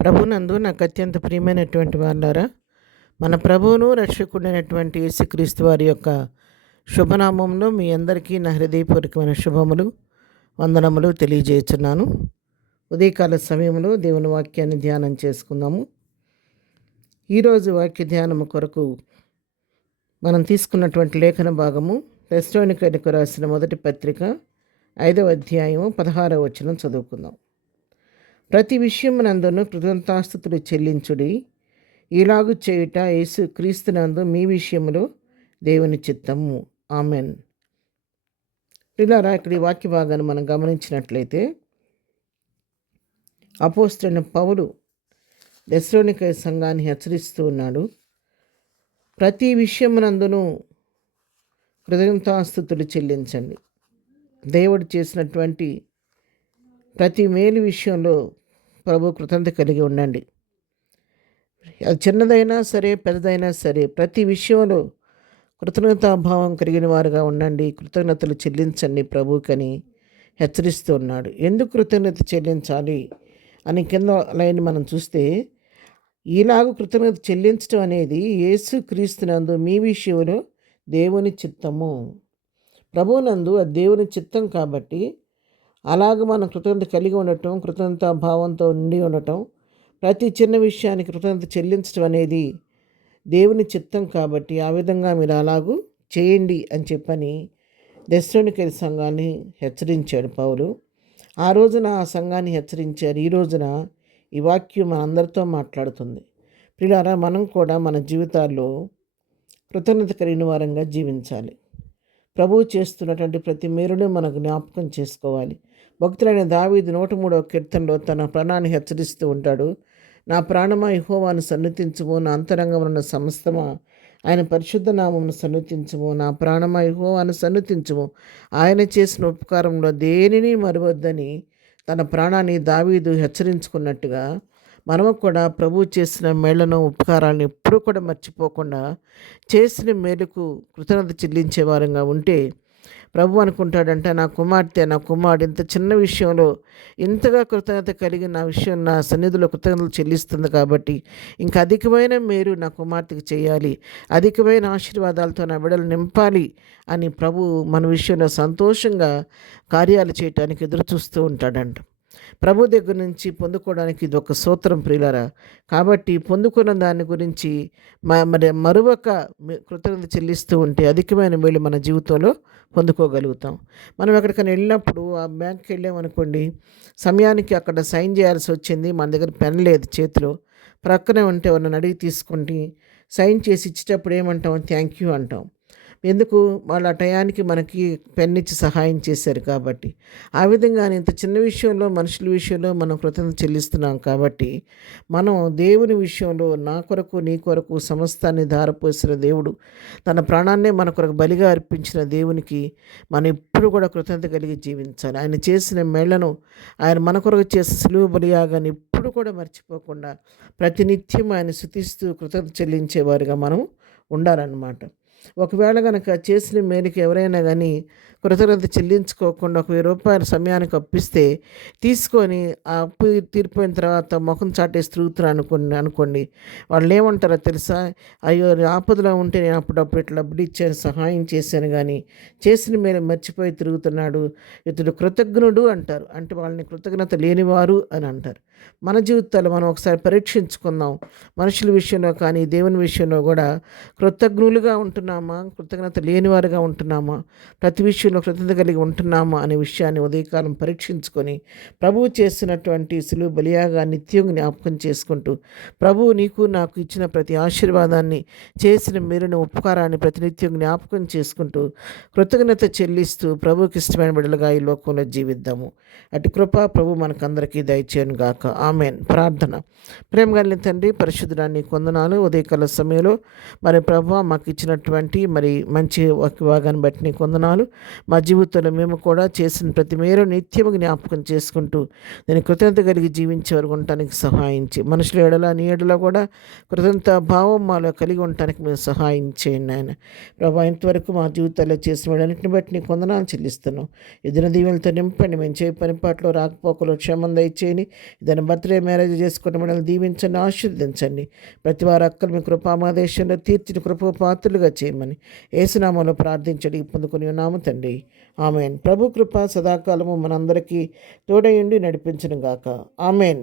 ప్రభునందు నాకు అత్యంత ప్రియమైనటువంటి వాళ్ళారా, మన ప్రభువును రక్షకుడైనటువంటి యేసుక్రీస్తు వారి యొక్క శుభనామంలో మీ అందరికీ నా హృదయపూర్వకమైన శుభములు, వందనములు తెలియజేస్తున్నాను. ఉదయకాల సమయంలో దేవుని వాక్యాన్ని ధ్యానం చేసుకుందాము. ఈరోజు వాక్య ధ్యానము కొరకు మనం తీసుకున్నటువంటి లేఖన భాగము తెస్సలోనికైలకు రాసిన మొదటి పత్రిక 5వ అధ్యాయము 16వ వచనం చదువుకుందాం. ప్రతి విషయమునందును కృతజ్ఞతాస్తుతులు చెల్లించుడి, ఇలాగు చేయుట యేసు క్రీస్తునందు మీ విషయములో దేవుని చిత్తము. ఆమెన్. పిల్లారా, ఇక్కడ ఈ వాక్య భాగాన్ని మనం గమనించినట్లయితే అపోస్తలుడైన పౌలు తెస్సలోనిక సంఘాన్ని హెచ్చరిస్తూ ఉన్నాడు. ప్రతి విషయమునందును కృతజ్ఞతాస్తుతులు చెల్లించండి. దేవుడు చేసినటువంటి ప్రతి మేలు విషయంలో ప్రభు కృతజ్ఞత కలిగి ఉండండి. అది చిన్నదైనా సరే, పెద్దదైనా సరే, ప్రతి విషయంలో కృతజ్ఞతాభావం కలిగిన వారుగా ఉండండి. కృతజ్ఞతలు చెల్లించండి ప్రభుకని హెచ్చరిస్తూ ఉన్నాడు. ఎందుకు కృతజ్ఞత చెల్లించాలి అని కింద లైన్ మనం చూస్తే, ఈలాగ కృతజ్ఞత చెల్లించడం అనేది యేసు క్రీస్తునందు మీ విషయంలో దేవుని చిత్తము. ప్రభువునందు అది దేవుని చిత్తం కాబట్టి అలాగ మనం కృతజ్ఞత కలిగి ఉండటం, కృతజ్ఞతా భావంతో ఉండి ఉండటం, ప్రతి చిన్న విషయానికి కృతజ్ఞత చెల్లించడం అనేది దేవుని చిత్తం కాబట్టి ఆ విధంగా మీరు అలాగూ చేయండి అని చెప్పని తెస్సలోనిక సంఘాన్ని హెచ్చరించాడు పౌలు. ఆ రోజున ఆ సంఘాన్ని హెచ్చరించారు. ఈ రోజున ఈ వాక్యం మనందరితో మాట్లాడుతుంది. ప్రియులారా, మనం కూడా మన జీవితాల్లో కృతజ్ఞత కలిగిన వారంగా జీవించాలి. ప్రభువు చేస్తున్నటువంటి ప్రతి మేలును మనకు జ్ఞాపకం చేసుకోవాలి. భక్తులైన దావీదు 103వ కీర్తనలో తన ప్రాణాన్ని హెచ్చరిస్తూ ఉంటాడు. నా ప్రాణమా యెహోవాను సన్నుతించుము, నా అంతరంగం ఉన్న సమస్తమా ఆయన పరిశుద్ధ నామమును సన్నుతించుము. నా ప్రాణమా యెహోవాను సన్నుతించుము, ఆయన చేసిన ఉపకారంలో దేనిని మరువద్దని తన ప్రాణాన్ని దావీదు హెచ్చరించుకున్నట్టుగా మనము కూడా ప్రభు చేసిన మేళ్లను, ఉపకారాలను ఎప్పుడూ కూడా మర్చిపోకుండా చేసిన మేలుకు కృతజ్ఞత చెల్లించే వారంగా ఉంటే ప్రభు అనుకుంటాడంటే, నా కుమార్తె, నా కుమారుడు ఇంత చిన్న విషయంలో ఇంతగా కృతజ్ఞత కలిగి నా విషయం నా సన్నిధిలో కృతజ్ఞతలు చెల్లిస్తుంది కాబట్టి ఇంకా అధికమైన మేలు నా కుమార్తెకి చేయాలి, అధికమైన ఆశీర్వాదాలతో నా బిడ్డలు నింపాలి అని ప్రభు మన విషయంలో సంతోషంగా కార్యాలు చేయటానికి ఎదురు చూస్తూ ఉంటాడంట. ప్రభు దగ్గర నుంచి పొందుకోవడానికి ఇది ఒక సూత్రం ప్రియులారా. కాబట్టి పొందుకున్న దాని గురించి మరి మరొక కృతజ్ఞత చెల్లిస్తూ ఉంటే అధికమైన మేలు మన జీవితంలో పొందుకోగలుగుతాం. మనం ఎక్కడికైనా వెళ్ళినప్పుడు ఆ బ్యాంక్కి వెళ్ళామనుకోండి, సమయానికి అక్కడ సైన్ చేయాల్సి వచ్చింది, మన దగ్గర పెన్ లేదు చేతిలో, ప్రక్కనే ఉంటే వాళ్ళని అడిగి తీసుకుంటే సైన్ చేసి ఇచ్చేటప్పుడు ఏమంటాం? థ్యాంక్ యూ అంటాం. ఎందుకు? వాళ్ళ టయానికి మనకి పెన్ ఇచ్చి సహాయం చేశారు కాబట్టి. ఆ విధంగా ఇంత చిన్న విషయంలో, మనుషుల విషయంలో మనం కృతజ్ఞత చెల్లిస్తున్నాం కాబట్టి మనం దేవుని విషయంలో నా కొరకు నీ కొరకు సమస్తాన్ని ధారపోసిన దేవుడు, తన ప్రాణాన్నే మన కొరకు బలిగా అర్పించిన దేవునికి మనం ఎప్పుడు కూడా కృతజ్ఞత కలిగి జీవించాలి. ఆయన చేసిన మేళ్లను, ఆయన మన కొరకు చేసిన సులువు బలియాగాని ఎప్పుడు కూడా మర్చిపోకుండా ప్రతినిత్యం ఆయన స్తుతిస్తూ కృతజ్ఞత చెల్లించేవారుగా మనం ఉండాలన్నమాట. ఒకవేళ కనుక చేసిన మేలుకి ఎవరైనా కానీ కృతజ్ఞత చెల్లించుకోకుండా ₹1000 సమయానికి అప్పిస్తే తీసుకొని ఆ అప్పు తీరిపోయిన తర్వాత ముఖం చాటేసి తిరుగుతున్నారు అనుకోండి, వాళ్ళు ఏమంటారో తెలుసా? అయ్యో, ఆపదలో ఉంటే నేను అప్పుడప్పుడు ఇట్లా డబ్బులు ఇచ్చాను, సహాయం చేశాను, కానీ చేసిన మేలు మర్చిపోయి తిరుగుతున్నాడు, ఇతడు కృతజ్ఞుడు అంటారు. అంటే వాళ్ళని కృతజ్ఞత లేనివారు అని అంటారు. మన జీవితాలు మనం ఒకసారి పరీక్షించుకుందాం. మనుషుల విషయంలో కానీ దేవుని విషయంలో కూడా కృతజ్ఞులుగా ఉంటున్నామా, కృతజ్ఞత లేనివారుగా ఉంటున్నామా, ప్రతి విషయంలో కృతజ్ఞత కలిగి ఉంటున్నామా అనే విషయాన్ని ఉదయకాలం పరీక్షించుకొని ప్రభువు చేసినటువంటి సులువు బలియాగా నిత్యం జ్ఞాపకం చేసుకుంటూ, ప్రభువు నీకు నాకు ఇచ్చిన ప్రతి ఆశీర్వాదాన్ని, చేసిన మేలును, ఉపకారాన్ని ప్రతినిత్యం జ్ఞాపకం చేసుకుంటూ కృతజ్ఞత చెల్లిస్తూ ప్రభువుకి ఇష్టమైన బిడ్డలుగా ఈ లోకంలో జీవిద్దాము. అటు కృప ప్రభు మనకందరికీ దయచేయను గాక. ఆమెన్. ప్రార్థన. ప్రేమ కలిగిన తండ్రి, పరిశుద్ధుడా, నీకు వందనాలు. ఉదయకాల సమయంలో మరి ప్రభువా మాకు ఇచ్చినటువంటి ఇచ్చినటువంటి మరి మంచి వాగ్దానాన్ని బట్టి నీకు వందనాలు. మా జీవితంలో మేము కూడా చేసిన ప్రతి మేలు నిత్యము జ్ఞాపకం చేసుకుంటూ నేను కృతజ్ఞత కలిగి జీవించే వరకు ఉండటానికి సహాయించి, మనుషుల ఎడల నీ ఎడల కూడా కృతజ్ఞత భావం మాలో కలిగి ఉండటానికి మేము సహాయం చేయండి ఆయన. ప్రభా, ఇంతవరకు మా జీవితాల్లో చేసిన వాడన్నింటిని బట్టి నీకు వందనాలు చెల్లిస్తున్నాం. ఇదిన దీవెనలతో నింపండి. మేము చేయ పనిపాట్లో రాకపోకలు క్షేమం దయచేయండి. ఏదైనా బర్త్డే మ్యారేజ్ చేసుకున్న మనల్ని దీవించండి, ఆశీర్వదించండి. ప్రతి వారు అక్కలు మీ కృపామాదేశంలో తీర్చిన కృప పాత్రలుగా చేయమని యేసునామములో ప్రార్థించడి పొందుకుని ఉన్నాము తండ్రి. ఆమెన్. ప్రభు కృప సదాకాలము మనందరికీ తోడయుండి నడిపించును గాక. ఆమెన్.